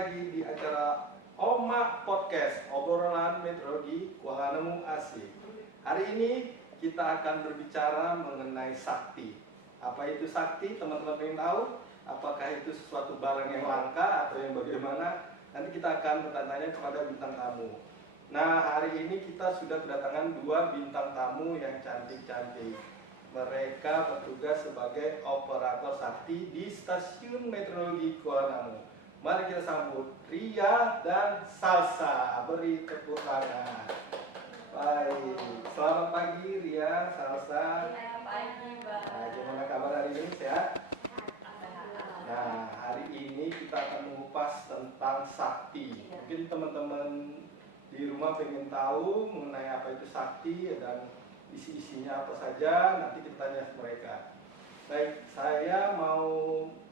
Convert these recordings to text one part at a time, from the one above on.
lagi di acara Oma Podcast, obrolan meteorologi Kuala Namu Asik. Hari ini kita akan berbicara mengenai sakti. Apa itu sakti? Teman-teman ingin tahu? Apakah itu sesuatu barang yang langka atau yang bagaimana? Nanti kita akan bertanya kepada bintang tamu. Nah, hari ini kita sudah kedatangan dua bintang tamu yang cantik-cantik. Mereka bertugas sebagai operator sakti di Stasiun Meteorologi Kuala Namu. Mari kita sambut Ria dan Salsa. Beri tepuk tangan. Baik, selamat pagi Ria, Salsa. Selamat pagi, Mbak. Nah, gimana kabar hari ini? Sehat? Nah, hari ini kita akan mengupas tentang sakti. Mungkin teman-teman di rumah pengen tahu mengenai apa itu sakti dan isi-isinya apa saja. Nanti kita tanya mereka. Baik, saya mau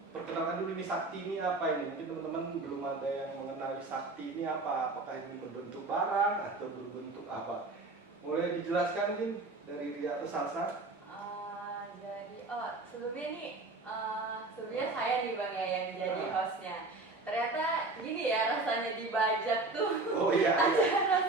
perkenalkan dulu ini sakti ini apa ini. Mungkin teman-teman belum ada yang mengenali sakti ini apa. Apakah ini berbentuk barang atau berbentuk apa? Boleh dijelaskan mungkin dari Ria atau Salsa? Sebelumnya saya nih Bang ya yang jadi hostnya. Ternyata gini ya rasanya dibajak tuh. Oh iya,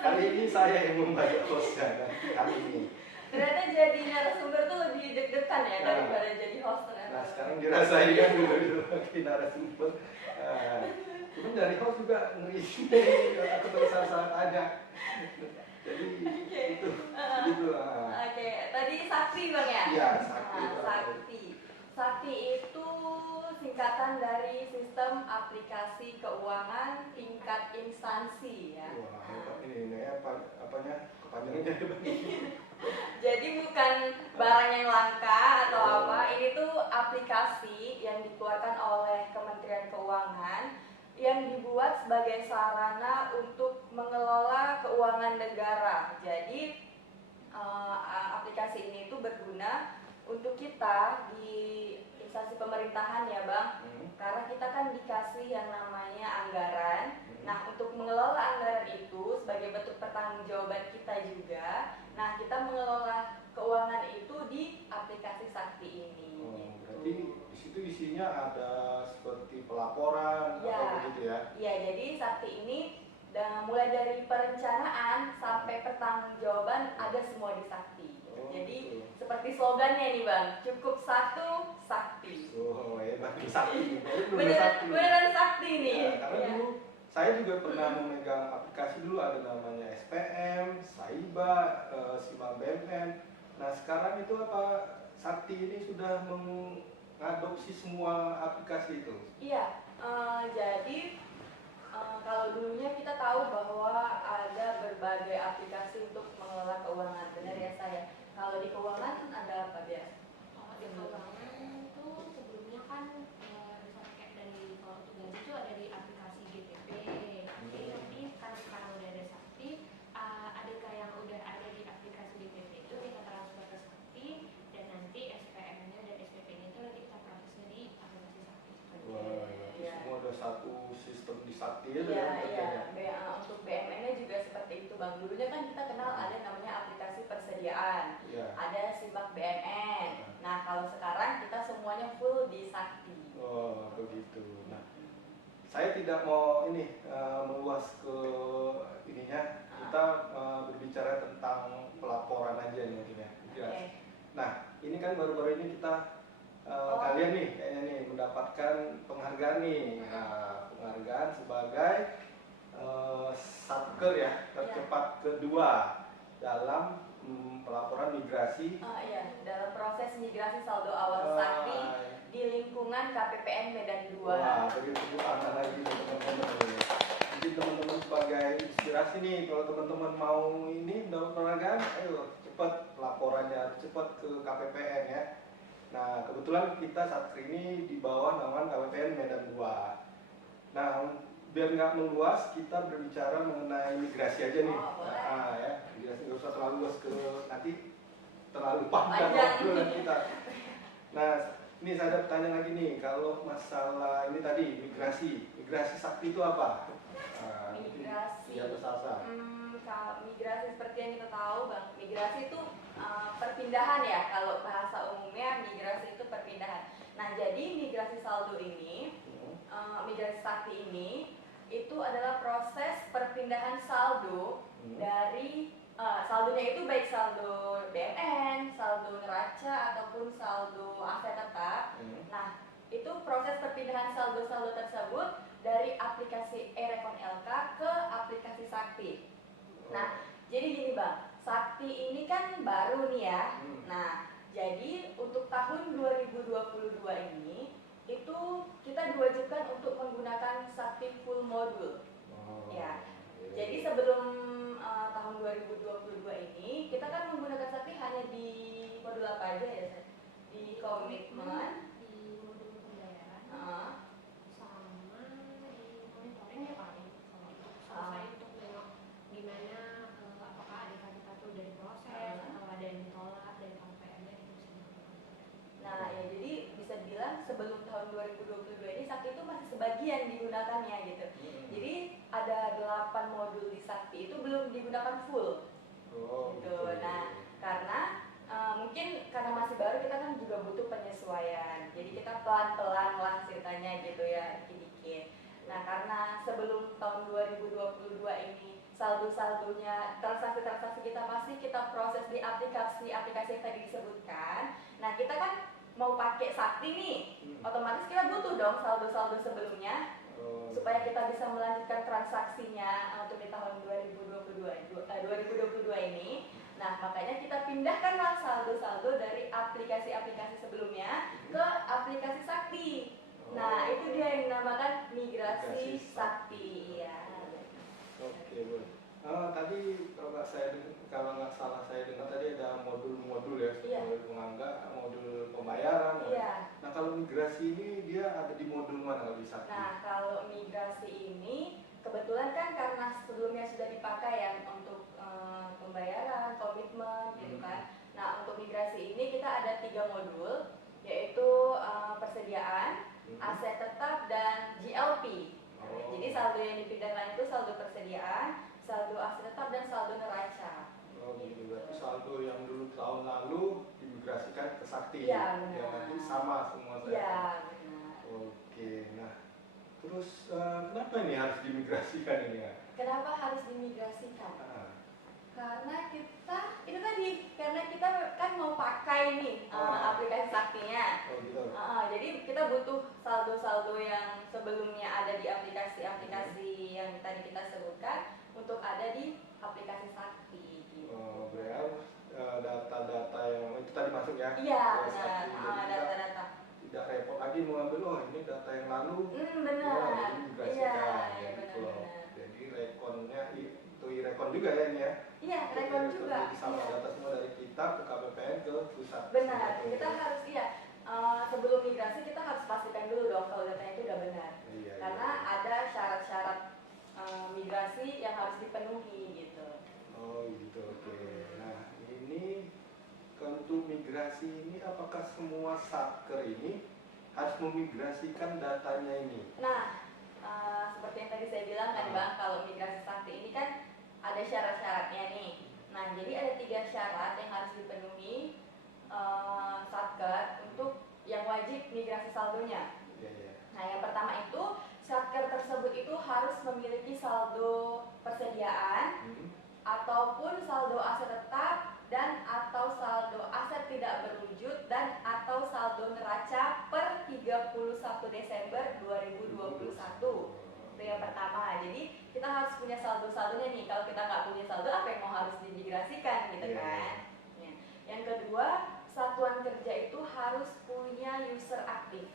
kali ini saya yang membajak hostnya kali ini. Ternyata jadi narasumber tuh lebih deg-degan ya daripada jadi host ternyata. Nah sekarang dirasain kan dulu lagi narasumber. Cuman dari host juga ngeri. Aku terus saat aja. Jadi itu gitu lah. Oke, tadi sakti Bang ya? Iya, sakti. Sakti. Sakti itu singkatan dari Sistem Aplikasi Keuangan Tingkat Instansi ya. Wah, hebat ini ya, apanya kepanjangannya hebat. Jadi bukan barang yang langka atau apa, ini tuh aplikasi yang dikeluarkan oleh Kementerian Keuangan yang dibuat sebagai sarana untuk mengelola keuangan negara. Jadi aplikasi ini tuh berguna untuk kita di instansi pemerintahan ya Bang, karena kita kan dikasih yang namanya anggaran. Nah untuk mengelola anggaran itu sebagai bentuk pertanggungjawaban kita juga, nah kita mengelola keuangan itu di aplikasi Sakti ini. Berarti di situ isinya ada seperti pelaporan atau begitu ya? Iya, jadi Sakti ini mulai dari perencanaan sampai pertanggungjawaban ada semua di Sakti. Jadi seperti slogannya nih Bang, cukup satu sakti. Oh hebat, sakti. Beneran sakti nih. Nah, karena dulu saya juga pernah memegang aplikasi dulu ada namanya SPM, Saiba, Simak BMN. Nah sekarang itu apa Sakti ini sudah mengadopsi semua aplikasi itu? Iya, jadi kalau dulunya kita tahu bahwa ada berbagai aplikasi untuk mengelola keuangan, benar ya saya? Kalau di keuangan ada apa biasa? Kalau di keuangan itu sebelumnya kan bisa pakai dari kalau untuk gaji itu ada di aplikasi GTP. Jadi nanti karena sekarang udah ada Sakti, ADK yang udah ada di aplikasi GTP itu kita transfer ke Sakti dan nanti SPM-nya dan SPP-nya itu nanti kita prosesnya di aplikasi Sakti. Wah, semua ada satu sistem di Sakti ya? Iya. Untuk BMN-nya juga seperti itu Bang. Dulunya kan kita kenal ada namanya aplikasi persediaan, ada Simak BMN. Nah kalau sekarang kita semuanya full di Sakti. Oh begitu. Nah, saya tidak mau ini meluas ke ininya. Kita berbicara tentang pelaporan aja nih mungkin ya. Okay. Nah, ini kan baru-baru ini kita kalian nih kayaknya nih mendapatkan penghargaan nih. Nah, penghargaan sebagai Satker ya tercepat kedua dalam pelaporan migrasi. Dalam proses migrasi saldo awal Sakti di lingkungan KPPN Medan 2. Wah, beri tepuk tangan lagi teman-teman. Jadi teman-teman sebagai inspirasi nih, kalau teman-teman mau ini dapat penghargaan, ayo cepat laporannya, cepat ke KPPN ya. Nah, kebetulan kita saat ini di bawah naungan KPPN Medan 2. Nah, biar nggak meluas, kita berbicara mengenai migrasi aja nih. Ya, migrasi nggak usah terlalu luas ke nanti terlalu panjang obrolan kita. Nah, ini saya ada pertanyaan lagi nih, kalau masalah ini tadi migrasi Sakti itu apa? Migrasi. Ya, Salsa. Kalau migrasi seperti yang kita tahu Bang, migrasi itu perpindahan ya. Kalau bahasa umumnya migrasi itu perpindahan. Nah, jadi migrasi saldo ini, migrasi Sakti ini perpindahan saldo dari saldonya itu baik saldo BNN, saldo neraca ataupun saldo aset tetap. Nah, itu proses perpindahan saldo-saldo tersebut dari aplikasi e-Rekon LK ke aplikasi Sakti. Nah, jadi gini Bang, Sakti ini kan baru nih ya. Nah, jadi untuk tahun 2022 ini itu kita diwajibkan untuk menggunakan Sakti full modul. Ya. Jadi sebelum tahun 2022 ini kita kan menggunakan Sakti hanya di modul apa aja ya? Di komitmen, di modul pembayaran, sama di monitoring ya paling. Selesai untuk nengok gimana apakah ADK kita tuh udah diproses atau ada yang ditolak dari KPM-nya itu bisa dilakukan. Nah, ya jadi bisa dibilang sebelum tahun 2022 ini Sakti itu masih sebagian digunakannya gitu. Jadi ada 8 modul di Sakti itu belum digunakan full. Gitu. Nah, karena mungkin karena masih baru kita kan juga butuh penyesuaian. Jadi kita pelan-pelan lah ceritanya gitu ya, dikit-dikit. Nah, karena sebelum tahun 2022 ini saldo-saldonya, transaksi-transaksi kita masih kita proses di aplikasi yang tadi disebutkan. Nah, kita kan mau pakai Sakti nih, otomatis kita butuh dong saldo-saldo sebelumnya supaya kita bisa melanjutkan transaksinya untuk di tahun 2022 ini. Nah, makanya kita pindahkanlah saldo-saldo dari aplikasi-aplikasi sebelumnya ke aplikasi Sakti. Nah, itu dia yang dinamakan migrasi Sakti. Ya. Oke, Bu. Tadi kalau nggak salah saya dengar tadi ada modul-modul ya, modul penganggaran, modul pembayaran. Iya. Nah, kalau migrasi ini dia ada di modul mana kalau di Sakti? Nah, kalau migrasi ini kebetulan kan karena sebelumnya sudah dipakai ya untuk pembayaran, komitmen gitu kan. Nah, untuk migrasi ini kita ada 3 modul, yaitu persediaan, aset tetap, dan GLP. Jadi saldo yang dipindahkan itu saldo persediaan, saldo aset tetap, dan saldo neraca. Gitu. Berarti saldo yang dulu tahun lalu dimigrasikan ke Sakti. Iya, benar. Yang nanti sama semua saya. Iya, benar. Oke, nah terus kenapa ini harus dimigrasikan ini ya? Kenapa harus dimigrasikan? Ah. Karena kita itu tadi, karena kita kan mau pakai nih aplikasi Saktinya. Gitu. Jadi kita butuh saldo-saldo yang sebelumnya ada di aplikasi-aplikasi yang tadi kita sebutkan untuk ada di aplikasi Sakti. Gitu. Berarti data-data yang itu tadi masuk ya? Iya, ke benar. Sakti. Data-data. Tidak repot lagi mengambil, ini data yang lalu. Benar. Iya, gitu. benar. Jadi rekonnya itu rekon juga ya ini ya? Iya, rekon juga. Sama Iya. data semua dari kita ke KPPN ke pusat. Benar. Kita harus sebelum migrasi kita harus pastikan dulu dong kalau datanya itu udah benar. Iya, Karena ada syarat-syarat migrasi yang harus dipenuhi gitu. Oh gitu, oke. Nah ini untuk migrasi ini apakah semua satker ini harus memigrasikan datanya ini? Nah, seperti yang tadi saya bilang kan Bang, kalau migrasi Sakti ini kan ada syarat-syaratnya nih. Nah, jadi ada 3 syarat yang harus dipenuhi satker untuk yang wajib migrasi saldonya. Iya. Nah, yang pertama itu satker tersebut itu harus memiliki saldo persediaan ataupun saldo aset tetap dan atau saldo aset tidak berwujud dan atau saldo neraca per 31 Desember 2021. Itu yang pertama. Jadi kita harus punya saldo-saldonya nih. Kalau kita nggak punya saldo, apa yang mau harus dimigrasikan gitu kan? Ya. Yang kedua, satuan kerja itu harus punya user aktif.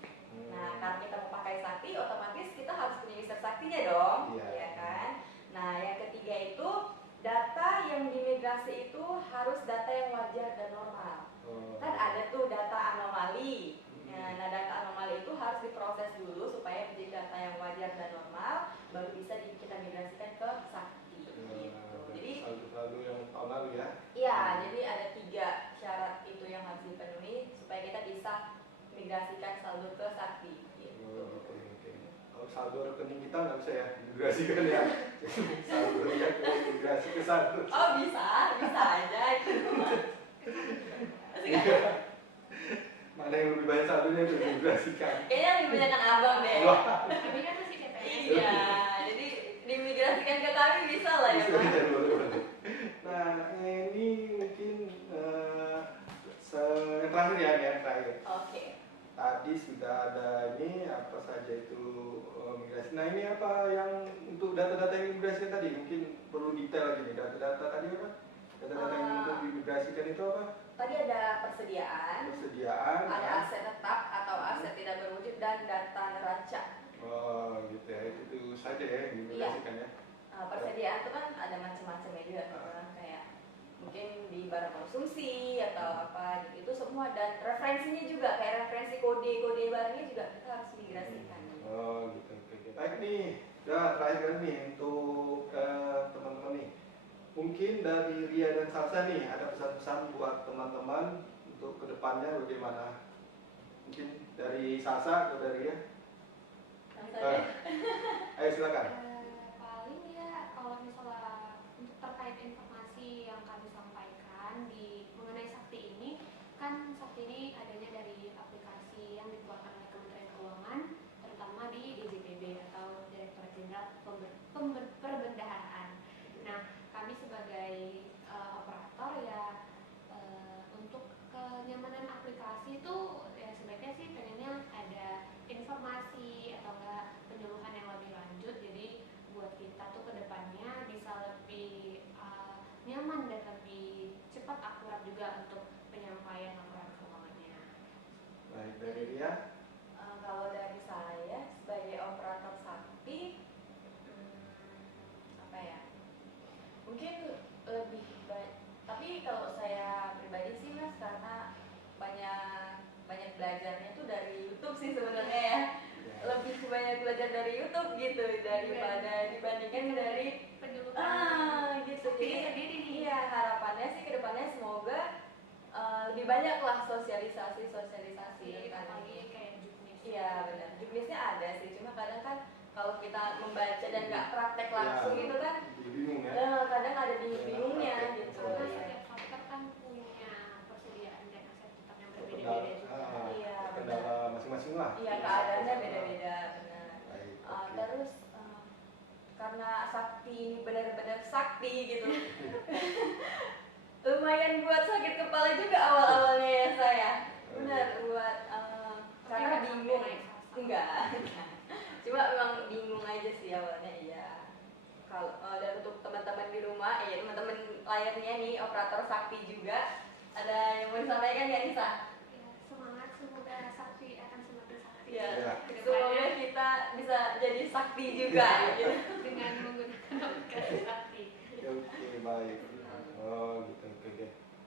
Nah, karena kita mau pakai Sakti, otomatis kita harus punya user Saktinya dong, ya kan? Nah, yang ketiga itu data yang dimigrasi itu harus data yang wajar dan normal. Kan ada tuh data anomali. Nah, data anomali itu harus diproses dulu supaya menjadi data yang wajar dan normal, baru bisa kita migrasikan ke Sakti. Gitu. Jadi saldo yang tahun lalu ya? Iya, jadi ada 3 syarat itu yang harus dipenuhi supaya kita bisa migrasikan saldo ke Sakti. Gitu. Oke. Kalau saldo rekening kita nggak bisa ya migrasikan ya? Saldo ya migrasi ke saldo. Oh bisa aja itu. Mana yang lebih banyak saldonya itu dimigrasikan? Kayaknya lebih banyak kan abang deh. Kami kan masih TPS. Iya, jadi dimigrasikan ke kami bisa apa yang untuk data-data yang imigrasi tadi? Mungkin perlu detail lagi nih, data-data tadi apa? Data-data yang untuk diimigrasikan itu apa? Tadi ada persediaan, ada aset tetap atau aset tidak berwujud, dan data neraca. Oh gitu ya, itu saja ya yang diimigrasikan ya. Persediaan itu kan ada macam-macamnya juga, kayak mungkin di barang konsumsi atau apa gitu, itu semua, dan referensinya juga kayak referensi kode barangnya juga kita harus migrasikan. Oh gitu, oke. Baik nih, udah terakhir nih untuk teman-teman nih. Mungkin dari Ria dan Salsa nih ada pesan-pesan buat teman-teman untuk kedepannya bagaimana? Mungkin dari Salsa atau dari Ria? Ayo silakan. Paling ya kalau misalnya untuk terkait informasi yang kami sampaikan mengenai Sakti ini, kan Sakti ini adanya dari aplikasi yang dikeluarkan oleh Kementerian Keuangan, terutama di DJPB atau Direktorat Jenderal Perbendaharaan. Nah, kami sebagai operator ya, untuk kenyamanan aplikasi itu ya sebaiknya sih pengennya ada informasi atau enggak penyuluhan yang lebih lanjut, jadi buat kita tuh kedepannya bisa lebih nyaman dan lebih cepat akurat juga untuk penyampaian laporan keuangannya. Baik, dari Ria. Kalau dari saya sebagai operator Sakti, apa ya? Mungkin lebih baik. Tapi kalau saya pribadi sih Mas, karena banyak belajarnya tuh dari YouTube sih sebenarnya ya. Lebih banyak belajar dari YouTube gitu daripada dibandingkan dari penyuluhan gitu. Sakti Jadi sendiri nih. iya, harapannya sih kedepannya semoga lebih banyak lah sosialisasi tentang ini. Kayak juknis. Iya benar, juknisnya ada sih, cuma kadang kan kalau kita membaca dan nggak praktek langsung gitu kan, Bingung ya. kadang ada bingungnya gitu. Karena setiap faktor kan punya persediaan dan aset tetap yang berbeda-beda juga. Iya, Kendala masing-masing lah. Iya, keadaannya beda-beda, benar. Baik, Terus karena Sakti ini benar-benar sakti gitu, lumayan buat sakit kepala juga awal-awalnya ya saya. Benar, buat karena bingung. Enggak. Cuma memang bingung aja sih awalnya, iya. Kalau dan untuk teman-teman di rumah, teman-teman layarnya nih operator Sakti juga, ada yang mau disampaikan ya Nisa? Ya, semangat, semoga Sakti akan semakin sakti. Ya, Kedepannya semoga kita bisa jadi sakti juga gitu. dengan menggunakan aplikasi Sakti. Oke, baik. Oh gitu, oke.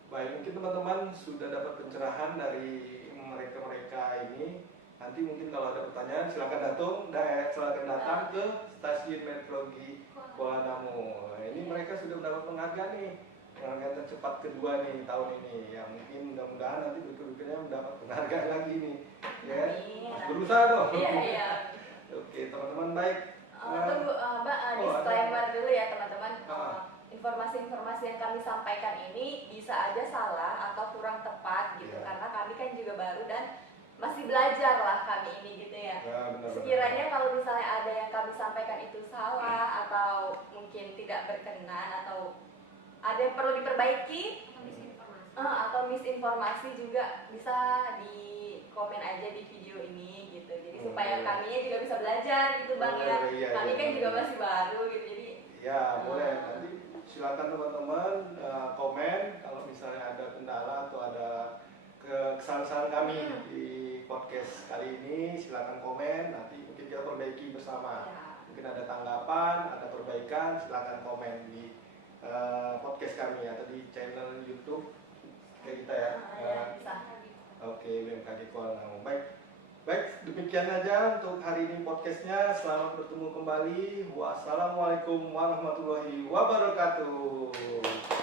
Baik, mungkin teman-teman sudah dapat pencerahan dari mereka ini. Nanti mungkin kalau ada pertanyaan silakan datang ke stasiun meteorologi Kuala Namu. Nah, ini mereka sudah mendapat penghargaan nih, penghargaan tercepat kedua nih tahun ini. Ya mungkin mudah-mudahan nanti berikutnya mendapat penghargaan lagi nih. Ya, berusaha dong. Iya. Oke, teman-teman baik. Tunggu, Mbak, disclaimer dulu ya teman-teman. Informasi-informasi yang kami sampaikan ini bisa aja salah atau kurang tepat gitu, karena kami kan juga baru dan masih belajar lah kami ini gitu ya. Sekiranya kalau misalnya ada yang kami sampaikan itu salah atau mungkin tidak berkenan atau ada yang perlu diperbaiki atau misinformasi juga bisa di komen aja di video ini gitu. Jadi supaya kaminya juga bisa belajar gitu Bang ya. Kami kan juga masih baru gitu, jadi ya boleh, nanti silakan teman-teman komen kalau misalnya ada kendala atau ada kesalahan kami di podcast kali ini, silakan komen, nanti mungkin kita perbaiki bersama. Mungkin ada tanggapan, ada perbaikan, silakan komen di podcast kami atau di channel YouTube kayak kita ya. Oke, BMKG Kuala Namu. Baik, demikian aja untuk hari ini podcastnya. Selamat bertemu kembali. Wassalamualaikum warahmatullahi wabarakatuh.